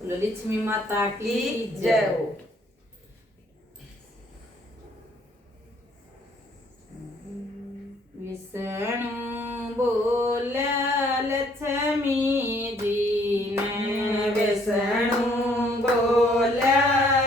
बोलो लक्ष्मी माता की जय हो। विष्णु बोल्या लक्ष्मी जी ने, विष्णु बोल्या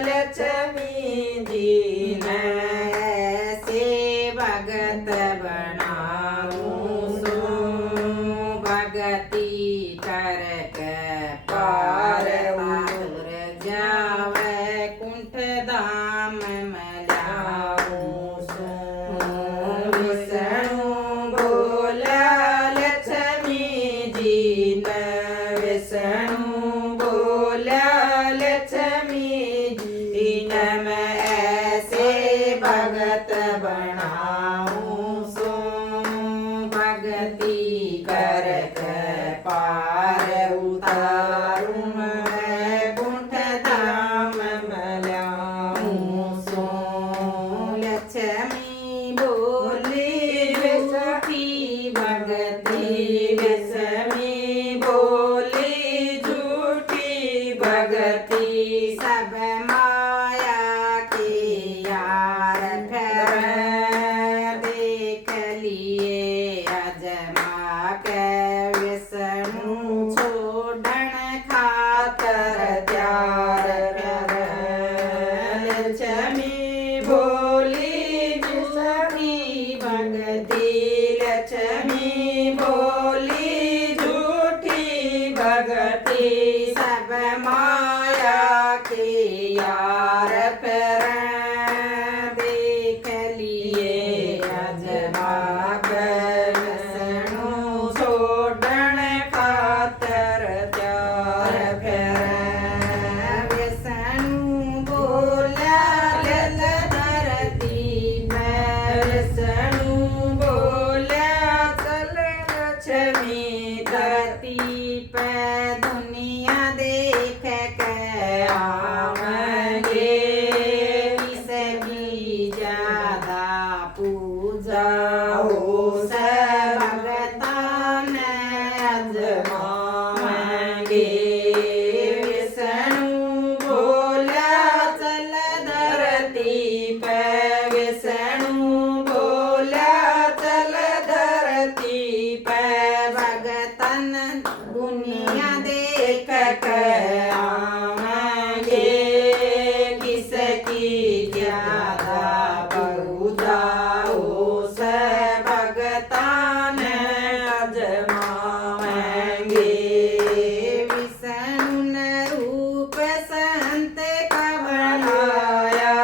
लक्ष्मी जी ने, ऐसे भगत बनाऊं सो भगति करक पार उतर जावे कुंठ धाम मलाऊं सो। विष्णु बोल्या लक्ष्मी जी ने, विष्णु बोल्या लक्ष्मी जी ने, मैं ऐसे भगत बनाऊं सो भगति करक पार उतारूं मैं कुंठ धाम मलाऊं सो। लक्ष्मी बोली झूठी भगति, लक्ष्मी बोली झूठी भगति, सब माया के यार ठहर देख लिए अजमा के विष्णु छोड़न खातर त्यार प्यार। लक्ष्मी बोली झूठी भगति, लक्ष्मी बोली झूठी भगति, सब माया के यार पर देख लिए अजमा कर विष्णु छोड़न खातर त्यार प्यार। विष्णु बोला लल धरती पर, विष्णु बोल्या चल लक्ष्मी धरती पे दुनिया देख के आवेंगे, किसकी ज्यादा पूजा हो सब भगतान अजमाएंगे। विष्णु बोल्या चल धरती पे, विष्णु बोल्या चल धरती पे, भगतन दुनिया देख के आवेंगे, किसकी ज्यादा बहुधा हो सब भगतान अजमाएंगे। विष्णु ने रूप संत का बनाया,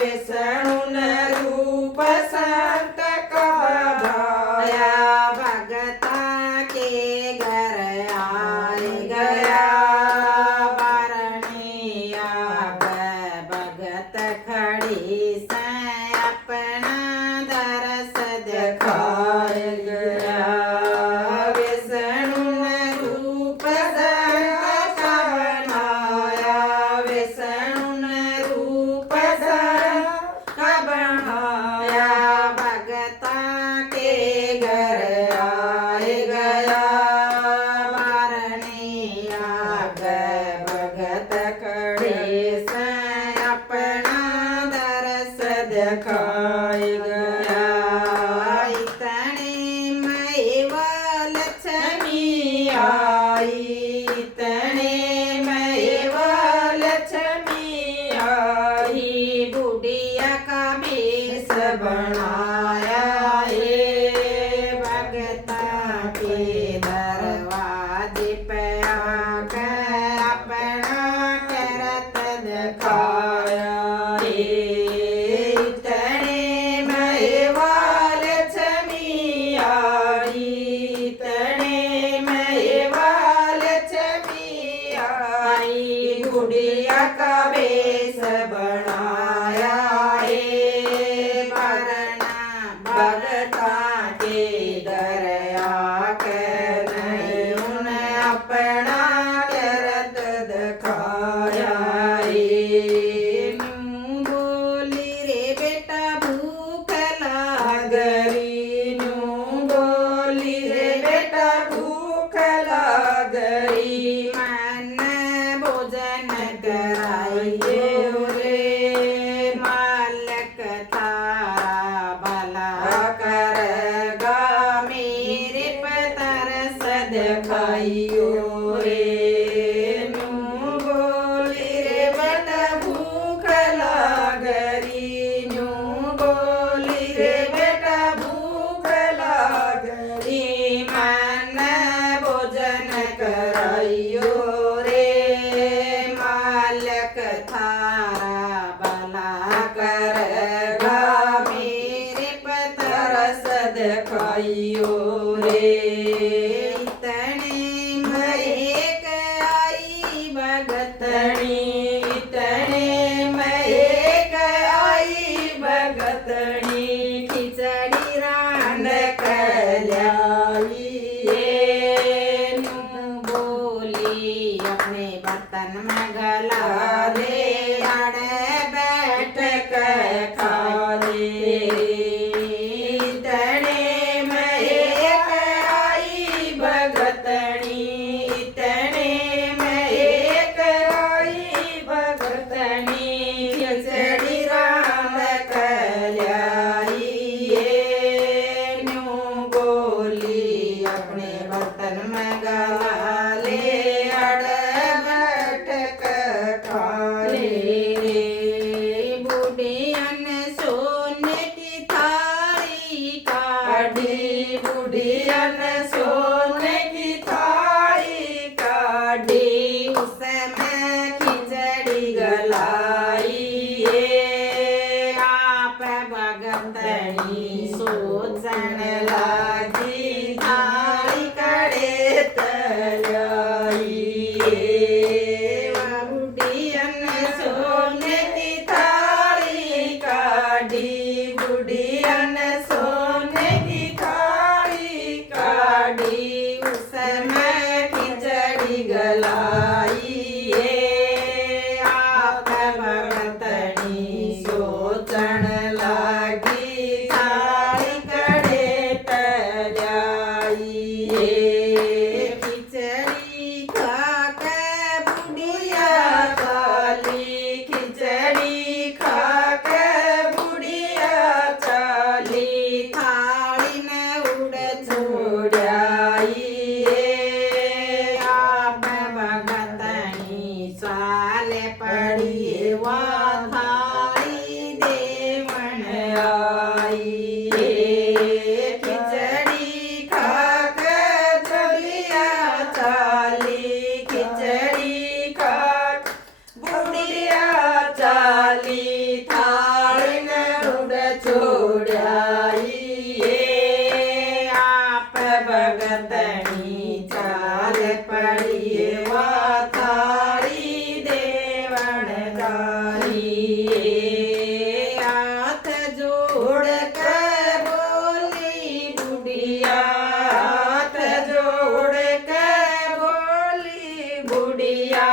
विष्णु ने रूप संत का बनाया, भगता के घर आए गया बारणिया भगत खड़ी से अपना दरस दिखाए गया। विष्णु ने रूप संत का बनाया, विष्णु ने रूप संत का बनाया, भगता के घर आए गया बारणिया भगत खड़े से अपना दरस दिखाए गया। इतने में लक्ष्मी आई, इतने में लक्ष्मी आई, बुढ़िया का भेष बनाया हे भगता के दरवाजे पे आकर अपना करत दिखाया हे। इतने में लक्ष्मी आई, इतने में लक्ष्मी आई, गुड़िया का भेष बनाया हे। वरना भगता के दर आकर नहीं उन्हें अपना करत दिखाया हे। यूं बोली रे बेटा भूख गरी यूं बोली रे बेटा भूख गई, मन भोजन भोजन कराइयो रे मालक थारा भला करगा मेरे पतर सद खाइयो रे न्यू बोली रे बेटा भूख लागरी न्यू बोली रे बेटा भूख लागरी मन भोजन कराइयो रे मालक थारा भला करगा मेरे पतर तरस खाइयो रे इतने में एक आई भगतनी इतने में एक आई भगतनी खिचड़ी रांड कल्याई ये न्यू बोली अपने बर्तन में गला दे अड़े बैठ बैठ खा ले इतने में एक आई भगतनी इतने में एक आई भगतनी खिचड़ी राम कल्याई ये न्यू बोली अपने बर्तन में गला ले अड़ बैठ खा ले बुढ़ियन सोने की थाली काढ़ी बुढ़ियन सोने की थाली काढ़ी उसमें खिचड़ी गलाई ये आप भगतनी सोचन लागी थाली कड़े तलाई ये बुढ़ियन सोने की थाली काढ़ी बुढ़ियन सोने की थाली काढ़ी उसमें खिचड़ी गलाई ये आप भगतनी सोचन लागी थाली कड़े तलाई ये खिचड़ी खाकर बुढ़िया चाली खिचड़ी खा के बुढ़िया चाली थाली न उड़ छोड़ाई ये आप भगतनी साल पड़ी वा थाली देवन आई ये खिचड़ी खा के चलिया चाली खिचड़ी खा बुढ़िया चाली थाली न उड़ छोड़ाई ये आप भगतनी चाल पड़ी वा थाली देवन गाई ये हाथ जोड़ कर बोली बुढ़िया हाथ जोड़ कर बोली बुढ़िया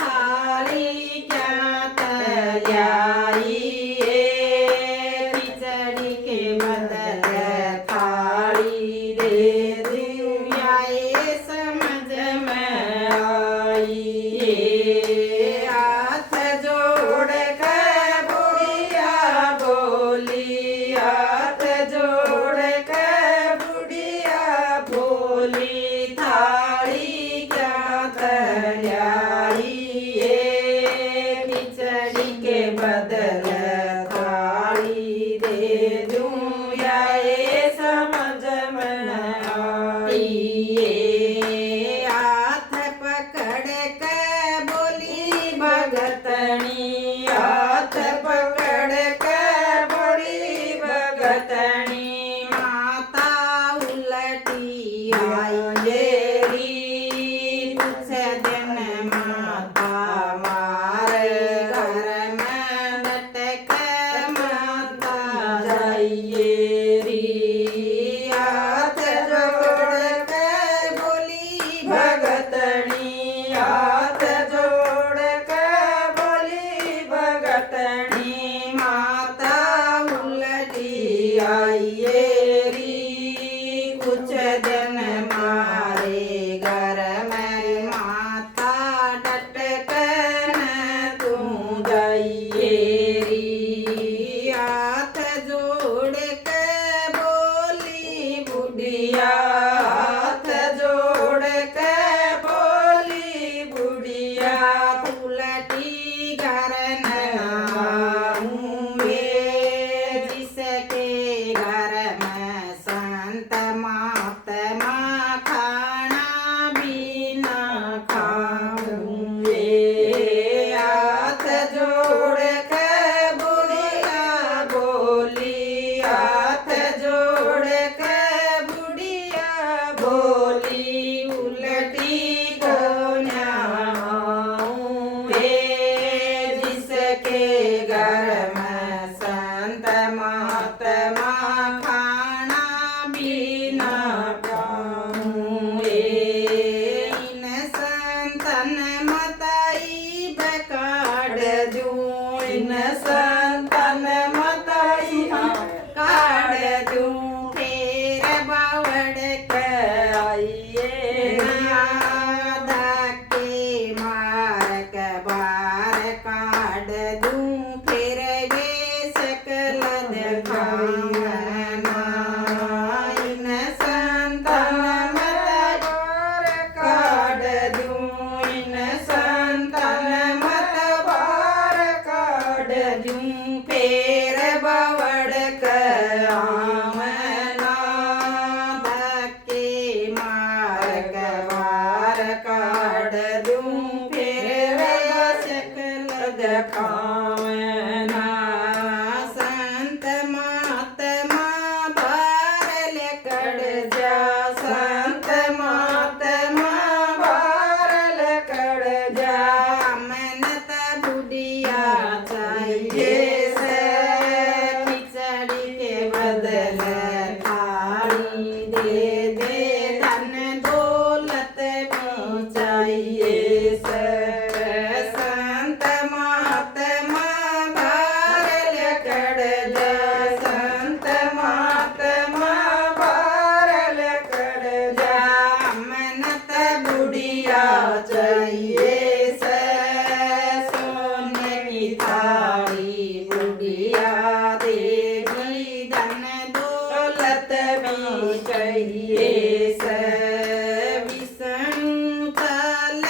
थाली क्या तल्याई ये खिचड़ी के बदल थाली दे दिया ये समझ में आई ये हाथ जोड़ कर बुढ़िया बोली हाथ जोड़ कर बुढ़िया बोली थाली क्या तल्याई ये खिचड़ी के बदल थाली दे दूं या ये समझ में आई ये हाथ पकड़ के बोली भगतनी हाथ पकड़ के बड़ी भगतनी माता उलटी आई जेरी कुछ दिन माता मार घर में लटक माता जाइए री हाथ जोड़ के बोली भगतनी हाथ जोड़ के बोली बोलिया उलटी घर न आऊंगे जिसके घर में संत महात्मा खाना भी न खाऊंगे हाथ जोड़ के बुढ़िया बोली हाथ जोड़ के बुढ़िया बोली उलटी को न्याऊंगे जिसके घर में संत महात्मा खाना भी न खाऊंगे इन संतन मताई बकाड़ दूं इन संतन मताई काड़ दूं फेर बावड़ के आइए धक्के मार के बार काढ़ दूं फिर वे सकल दिखावना इन संतन मत काढ़ दूं इन संतन मत बार काढ़ दूं फेर बावड़ के आमना धक्के मार के बार काढ़ दूं फिर वे सकल दिखावना संत महात्मा बार लेकर जा संत महात्मा बार लकड़ जा मनत बुढ़िया चाहिए से खिचड़ी के बदल थाली दे दे धन दौलत भी चाहिए से संत महात्मा बार लकड़ जा संत महात्मा बार लकड़ जा मनत बुढ़िया चाहिए से सोने की थाली बुढ़िया देगी धन दौलत भी चाहिए से विष्णु तल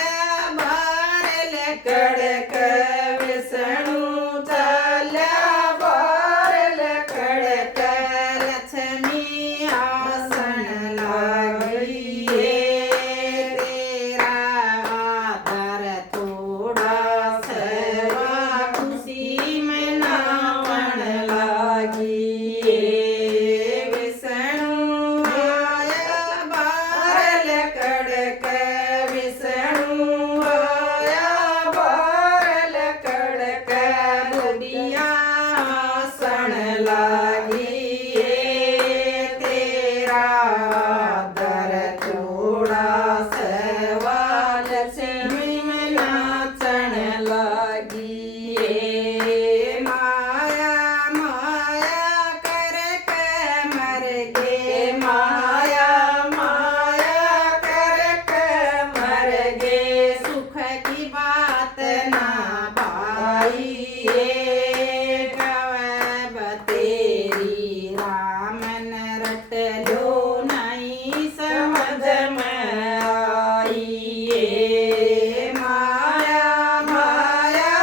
बार लकड़ के विष्णु चला बार लकड़ के लक्ष्मी आसन लागी तेरा आदर थोड़ा सेवा खुशी में नावन लागी विष्णु आया बार लकड़ के विष्णु आया बार लकड़ के बुढ़िया आसन लागी तेरा दर थोड़ा सेवा लक्ष्मी में नाचन लागी माया माया कर के मर गे माया माया कर के मर गे सुख की बात ना पाई गवब तेरी राम न रट लो नहीं समझ में आई माया माया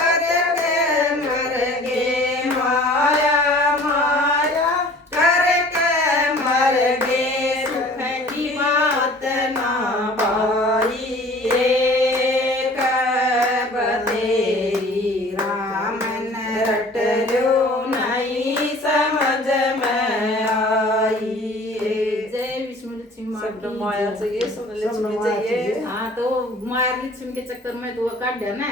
कर के मर गे माया माया कर के मर गे सुख की बात ना पाई कब तेरी राम न रट लो नहीं समझ में आई जय विष्णु लक्ष्मी शब्द माँ की माया जय। चाहिए स्वर्ण लक्ष्मी चाहिए हाँ तो माया लक्ष्मी के चक्कर में तो वो काट दिया ना